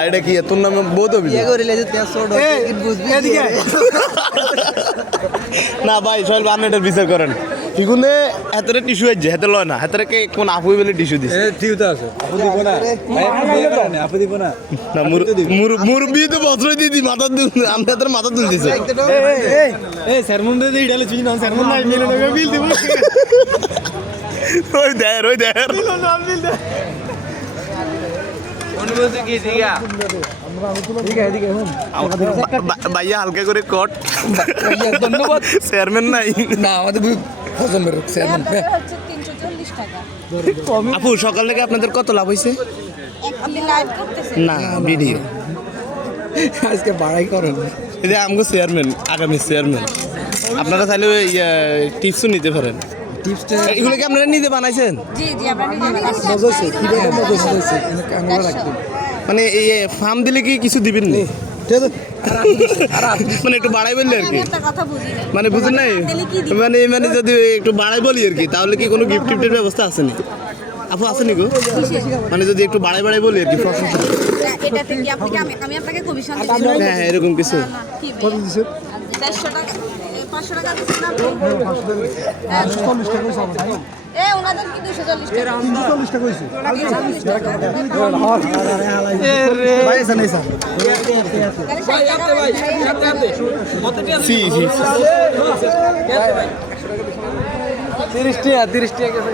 কি না কি? তোর নামে বহুত না ভাই সোহেল ভাই এটার বিচার করেন। ইগুনে হাতের টিস্যু আছে হাতে লয় না। হাতের কে কোন আপুই বলে টিস্যু দিছে? না। মুর মুর মুরবি তো বছর দিয়ে দি মাথা দিন আমি হাতের মাথা তুলতেছে ওই দেয় ওই দেয় ভাইয়া হালকা করে কট ধন্যবাদ। চেয়ারম্যান নাই। না আমাদের পছন্দের চেয়ারম্যান আপু সকাল থেকে আপনাদের কত লাভ হয়েছে না ভিডিও আজকে বাড়াই করেন এই যে আমগো চেয়ারম্যান আগামী চেয়ারম্যান আপনারা চাইলে টিপসও নিতে পারেন। টিপসটা এগুলো কি আপনারা নিজে বানাইছেন? জি জি আমরা নিজে মজা হয়েছে কীভাবে মজা হয়েছে ক্যামেরা রাখতে মানে এই ফার্ম দিলে কি কিছু দিবেন নি? মানে একটু বাড়াই বললে আর কি। মানে বুঝেন নাই? মানে মানে যদি একটু বাড়াই বলি আর কি তাহলে কি কোনো গিফট টিফটের ব্যবস্থা আছে নি আপু আছে নি গো? মানে যদি একটু বাড়াই বাড়াই বলি আর কি প্রশংসা। এটাতে কি আপনি কি আমি আমি আপনাকে কমিশন দিচ্ছি? হ্যাঁ হ্যাঁ এরকম কিছু? দেড়শো টাকা পাঁচশো টাকা হ্যাঁ। এ ওনাদের কি দুশো চল্লিশ টাকা চল্লিশ টাকা হয়েছে তিরিশ টাকা তিরিশ টাকা গেছে